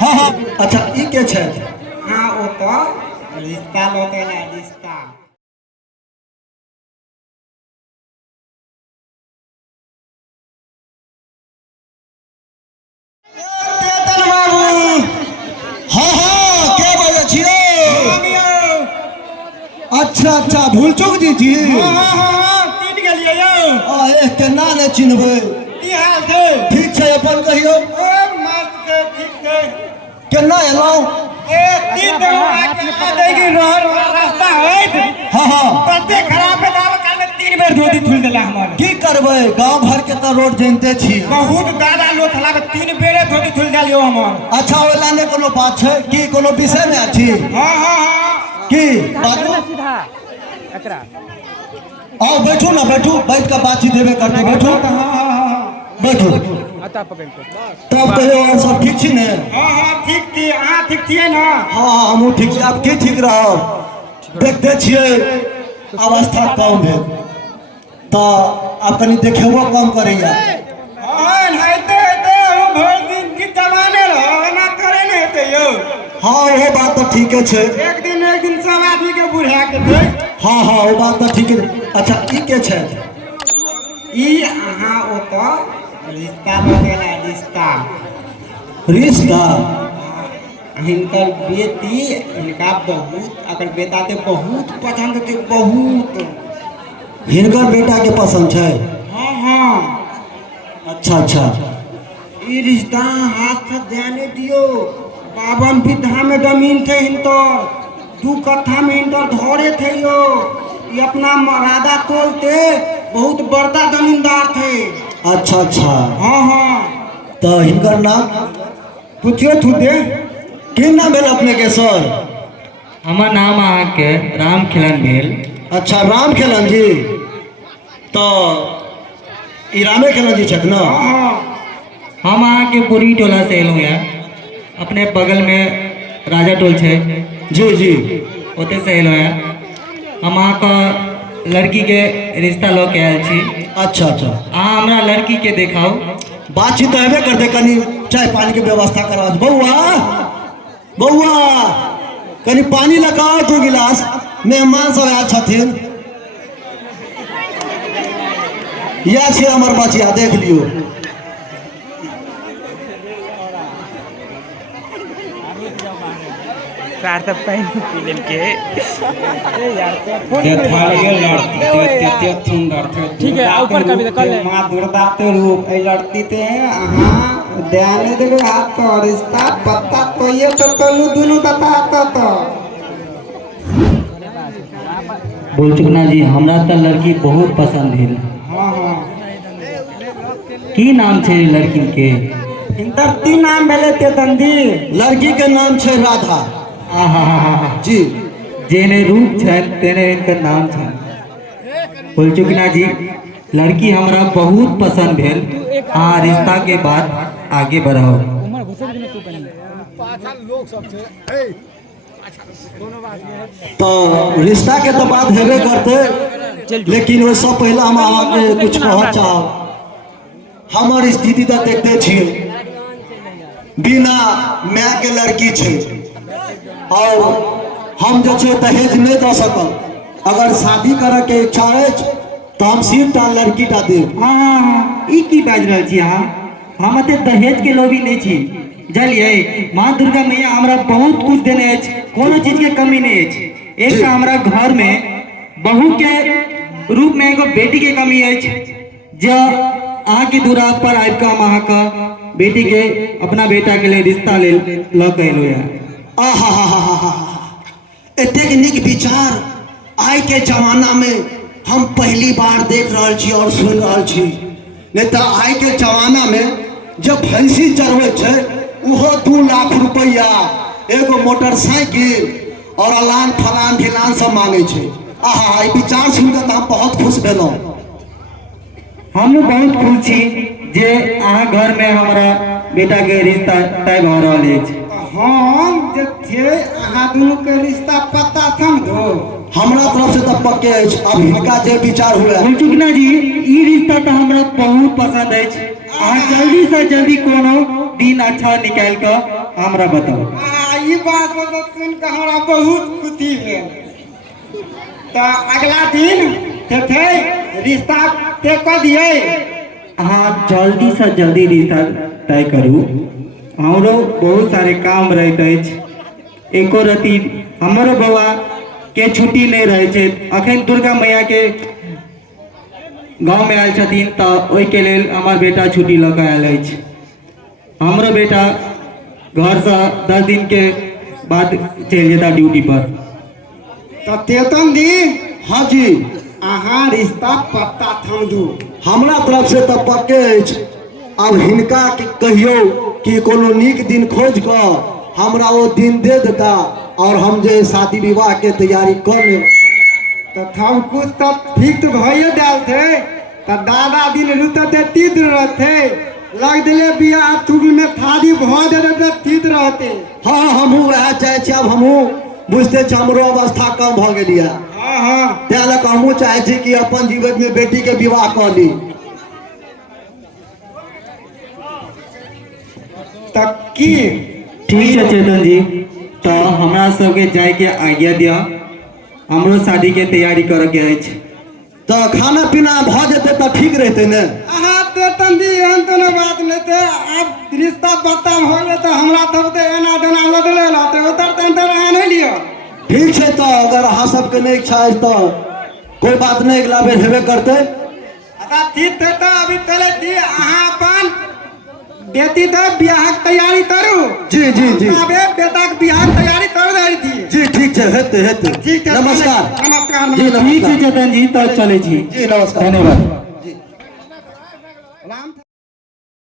हाँ हाँ अच्छा ई के छै हाँ वो तो रिश्ता लोटेला रिश्ता हाँ हाँ क्या बात छियै अच्छा अच्छा भूल चूक जी जी तीन गेलिए यौ केना नहीं चिन्हबै की हाल छै ठीक छै अपन कहियो मस्त ठीक छै केना एलौं रास्ता है हाँ हाँ कते खराब है काल में 3 बेर धोती खुल देला हमर की करबै गांव भर के तो रोड जानते छी बहुत दादा लोग हला 3 बेरे धोती खुल देलियो हमर अच्छा ओला ने कोनो बात छै की कोनो विषय में अछि हां हां हां की बाबू सीधा एकरा आओ बैठो ना बैठो बैठ के बातचीत देबे करते बैठो बैठो आता पकड़ के तब कहियो और सब ठीक छी ने हां हां ठीक थी हां ठीक छिए ना हाँ हमहूँ ठीक छी आप की ठीक रहो देखते छियै अवस्था कम है तो आप कनी देखेबो कम करैया हां हेते हेते हम भर दिन की जमाने रहो ना करे ने हेते यौ हाँ वो बात तो ठीक है एक दिन सब आदमी के बुढ़ा के दे हाँ हाँ वो बात तो ठीक है अच्छा ई के छै ई अहाँ ओ तो रिश्ता लोटेला रिश्ता रिश्ता हिनकर बेटी हिनका बहुत अगर बेटा ते बहुत पसंद थे बहुत हिनकर बेटा के पसंद छै हाँ हाँ अच्छा अच्छा ई रिश्ता हाथ से जाने दियो 52 बीघा में जमीन थे हिनकर 2 कट्ठा में हिनकर घरे थे यो ये अपना मरादा तोलते बहुत बड़का जमींदार थे अच्छा अच्छा हाँ हाँ तो हिनकर नाम पूछियो तू दे की नाम भेल अपने के सर हमार नाम अहाँ के राम खिलन भेल अच्छा राम खेलन जी तो ई रामे खेलन जी छथि ना हाँ हाँ हम अहाँ के पूरी टोला से एलहुँ यहाँ अपने बगल में राजा टोल छै जी जी ओते से एलहुँ यहाँ हम अहाँ का लड़की के रिश्ता लऽ के आयल छी अच्छा अच्छा अहाँ हमरा लड़की के देखाओ बातचीत तो हेबे करते कनी चाय पानी के व्यवस्था करा बउआ बउआ कनी पानी लगाओ 2 गिलास मेहमान सब आयल छथिन या छै हमर बचिया देख लियो चार तब पानी पी लेल के ए यार ठीक है ऊपर का भी कर ले मां दुर्गा ते रूप ए लड़ती ते अहाँ ध्यान देबे हाथ तो रिश्ता पत्ता तो ये तो तलु दुनु बता तो बोल चुकना जी हमरा तो लड़की बहुत पसंद भेल हां हां की नाम छै लड़की के इंटर 3 नाम भेले ते दंदी लड़की के नाम छै राधा आहा जी जेने रूप छन तेने इनकर नाम छन बोल चुकना जी लड़की हमरा बहुत पसंद भेल हाँ रिश्ता के बाद आगे बढ़ाओ उमर घुसर में तू कनी लोग सब छे तो रिश्ता के तो बात हेबे करते लेकिन वो सब पहले हम अहाँ के कुछ कहना चाहब हमर स्थिति तो देखते छियै बिना माय के लड़की छै और हम जो छै दहेज नहीं दे सकब अगर शादी करे के इच्छा अछि तो हम सिर्फ लड़की टा देब हाँ ई की बाज रहल छी अहाँ हम एते दहेज के लोभी नहीं छी जलिए माँ दुर्गा मैया हमरा बहुत कुछ देने अछि कोनो चीज के कमी नहीं अछि एक हमरा घर में बहू के रूप में एगो बेटी के कमी अछि जो अहाँ के दूरा पर आबि के हम अहाँ का बेटी के अपना बेटा के लिए रिश्ता ले ल के एलहुँ है एतेक नीक विचार आइ के जमाना में हम पहली बार देख रहल छी और सुन रहल छी नहीं तो आइ के जमाना में जब भैंसी चढ़वे छै उहो 2 लाख रुपया एगो मोटरसाइकिल और अलान फलान ढिलान सब मांगे छै आहा ई विचार सुन के हम बहुत खुश भेलहुँ हम बहुत खुश छी जे अहाँ घर में हमारा बेटा के रिश्ता तय भ रहल अछि हम जे थे अहाँ दुनू के रिश्ता पता थम दो हमरा तरफ से तो पक्के अछि अब हिनका जे विचार हुए चुकना जी ई रिश्ता तो हमरा बहुत पसंद अछि और जल्दी से जल्दी कोनो दिन अच्छा निकाल कर हमरा बताओ। ई बात तो सुन के हमरा बहुत खुशी भेल। तो अगला दिन थे रिश्ता तय कर दिए। हाँ जल्दी से जल्दी रिश्ता तय करू। हमरो बहुत सारे काम रहते अछि। एको रति हमरो बउआ के छुट्टी नहीं रहे छे। अखन दुर्गा मैया के गांव में आयल छथिन तो ओहि के लेल हमार बेटा छुट्टी लऽ कऽ आयल अछि। हमरो बेटा घर से 10 दिन के बाद चल जेता ड्यूटी पर। तो तेतन दी हाँ जी, अहाँ रिश्ता पक्का थम दू। हमरा तरफ से तो पक्के अछि। अब हिनका के कहियो कि कोनो नीक दिन खोज कऽ हमरा वो दिन दे देता और हम जे शादी विवाह के तैयारी कर लेब। तो थम कुछ तो ठीक तो भइए डाल थे। तो दादा दिन रुतते तीत रहते लग दिले बियाह चुगल में थारी भ दे तीत रहते। हाँ हमहू वह चाहे छी। अब हमहू बुझते छी हमरो अवस्था कम भ गेलिए। हाँ हाँ तै लऽ कऽ हमहू चाहे छी कि अपन जीवन में बेटी के विवाह कर ली। तब की ठीक है चेतन जी, तो हमरा सबके जाय के आज्ञा दिया। हमरो शादी के तैयारी करे के अछि। तो खाना पीना भ जेते तो ठीक रहते ने। अहाँ तेतन दी एहन कोनो बात नहीं थे। अब रिश्ता पक्का हो गए तो हमरा तब तो एना देना लगले रहते उतर तंतर अहाँ नहीं लियो। ठीक है, तो अगर अहाँ सबके नहीं इच्छा है तो कोई बात नहीं, अगला बेर हेबे करते। अच्छा ठीक थे। तो अभी चले दी अहाँ अपन बेटी तो बियाह के तैयारी करू। जी जी जी अबे बेटा के बियाह के तैयारी कर रही थी। जी ठीक है, हेते हेते। ठीक है नमस्कार। नमस्कार जी नमस्कार। ठीक है चेतन जी, तो चले जी। जी नमस्कार। धन्यवाद।